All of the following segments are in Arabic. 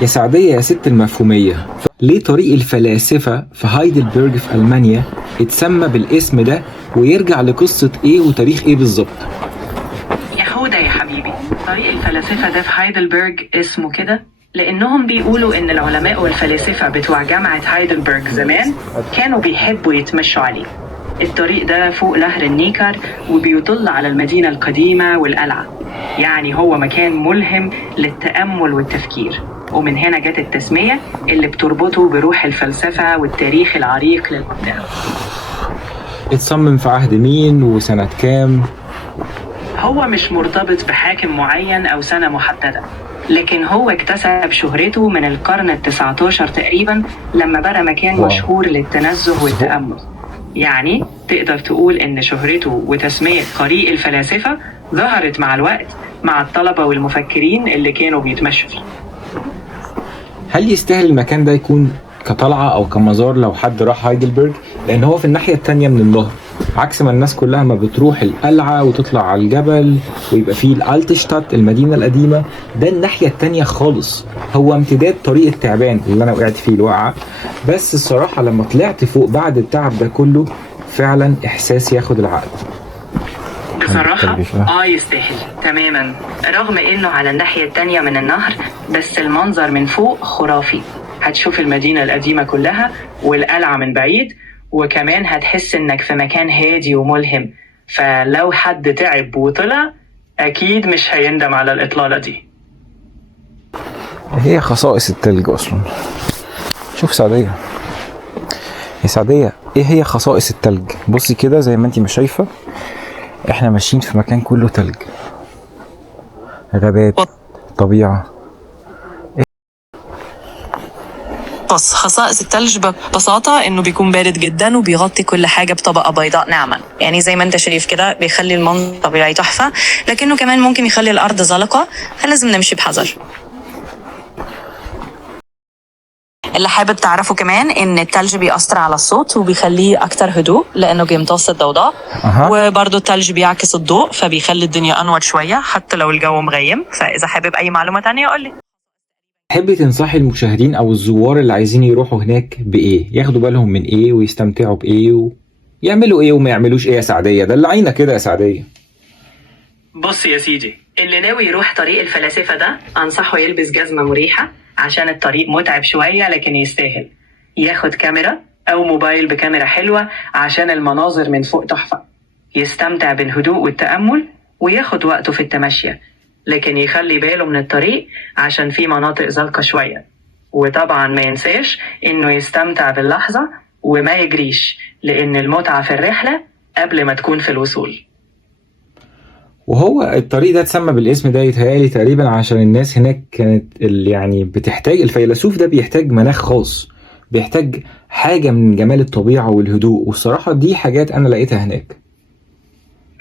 يا سعدية يا ست المفهومية، ليه طريق الفلاسفة في هايدلبرج في ألمانيا اتسمى بالاسم ده، ويرجع لقصة ايه وتاريخ ايه بالظبط؟ يا حودة يا حبيبي، طريق الفلاسفة ده في هايدلبرج اسمه كده لأنهم بيقولوا إن العلماء والفلاسفة بتوع جامعة هايدلبرج زمان كانوا بيحبوا يتمشوا عليه. الطريق ده فوق نهر النيكر وبيطل على المدينة القديمة والقلعة، يعني هو مكان ملهم للتأمل والتفكير، ومن هنا جت التسمية اللي بتربطه بروح الفلسفة والتاريخ العريق للمنطقة. اتصمم في عهد مين وسنة كام؟ هو مش مرتبط بحاكم معين أو سنة محددة، لكن هو اكتسب شهرته من القرن ال19 تقريبا لما بقى مكان مشهور للتنزه والتأمل. يعني تقدر تقول إن شهرته وتسمية طريق الفلاسفة ظهرت مع الوقت مع الطلبة والمفكرين اللي كانوا بيتمشوا فيه. هل يستاهل المكان ده يكون كطلعة أو كمزار لو حد راح هايدلبرج؟ لأن هو في الناحية التانية من النهر، عكس ما الناس كلها ما بتروح القلعة وتطلع على الجبل ويبقى فيه الالتشتات المدينة القديمة. ده الناحية التانية خالص، هو امتداد طريق التعبان اللي أنا وقعت فيه الوقعة. بس الصراحة لما طلعت فوق بعد التعب ده كله فعلا إحساس ياخد العقل. بصراحة يستاهل تماما، رغم انه على الناحية التانية من النهر، بس المنظر من فوق خرافي. هتشوف المدينة القديمة كلها والقلعة من بعيد، وكمان هتحس انك في مكان هادي وملهم. فلو حد تعب وطلع اكيد مش هيندم على الاطلالة دي. هي خصائص التلج اصلا. شوف سعدية، يا سعدية ايه هي خصائص التلج؟ بصي كده زي ما انتي مش شايفة، احنا ماشيين في مكان كله تلج، غابات، طبيعة. بص، خصائص التلج ببساطة انه بيكون بارد جدا وبيغطي كل حاجة بطبقة بيضاء ناعمة، يعني زي ما انت شايف كده بيخلي المنظر طبيعي تحفة، لكنه كمان ممكن يخلي الارض زلقة، فلازم نمشي بحذر. اللي حابب تعرفه كمان ان التلج بيأثر على الصوت وبيخليه اكتر هدوء لانه بيمتص الضوضاء. وبرضه التلج بيعكس الضوء فبيخلي الدنيا انور شوية حتى لو الجو مغيم. فاذا حابب اي معلومة تانية قولي. تحبي تنصحي المشاهدين او الزوار اللي عايزين يروحوا هناك بايه؟ ياخدوا بالهم من ايه ويستمتعوا بايه ويعملوا ايه وما يعملوش ايه؟ يا سعدية دلعينا كده يا سعدية. بص يا سيدي، اللي ناوي يروح طريق الفلاسفة ده انصحه يلبس جزمة مريحة عشان الطريق متعب شوية لكن يستاهل. ياخد كاميرا او موبايل بكاميرا حلوة عشان المناظر من فوق تحفة. يستمتع بالهدوء والتأمل وياخد وقته في التمشية، لكن يخلي باله من الطريق عشان في مناطق زلقة شوية. وطبعا ما ينساش انه يستمتع باللحظة وما يجريش، لان المتعة في الرحلة قبل ما تكون في الوصول. وهو الطريق ده اتسمى بالاسم ده يتهيألي تقريبا عشان الناس هناك كانت يعني بتحتاج، الفيلسوف ده بيحتاج مناخ خاص، بيحتاج حاجة من جمال الطبيعة والهدوء، والصراحة دي حاجات أنا لقيتها هناك.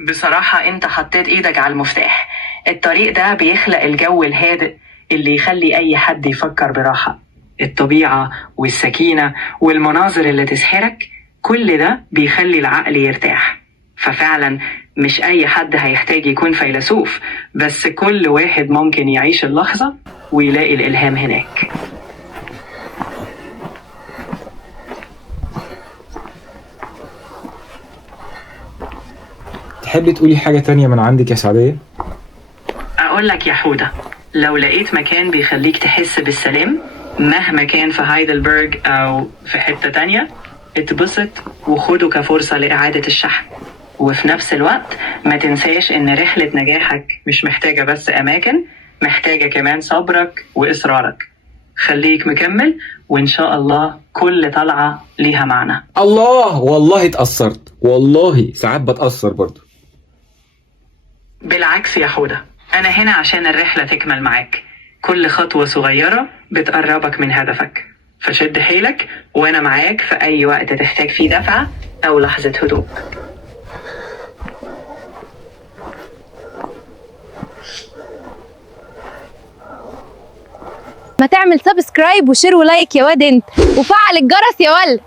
بصراحة انت حطيت ايدك على المفتاح. الطريق ده بيخلق الجو الهادئ اللي يخلي اي حد يفكر براحة. الطبيعة والسكينة والمناظر اللي تسحرك، كل ده بيخلي العقل يرتاح. ففعلا مش اي حد هيحتاج يكون فيلسوف، بس كل واحد ممكن يعيش اللحظة ويلاقي الالهام هناك. تحبي تقولي حاجة تانية من عندك يا سعدية؟ أقول لك يا حودة، لو لقيت مكان بيخليك تحس بالسلام مهما كان في هايدلبرج أو في حتة تانية، اتبسط وخده كفرصة لإعادة الشحن. وفي نفس الوقت ما تنساش إن رحلة نجاحك مش محتاجة بس أماكن، محتاجة كمان صبرك وإصرارك. خليك مكمل وإن شاء الله كل طلعة ليها معنى. الله، والله اتأثرت، والله ساعات بتأثر برضو. بالعكس يا حودة، أنا هنا عشان الرحلة تكمل معاك. كل خطوة صغيرة بتقربك من هدفك، فشد حيلك وأنا معاك في أي وقت تحتاج فيه دفعة أو لحظة هدوء. ما تعمل سبسكرايب وشير ولايك يا واد انت، وفعل الجرس يا ولد.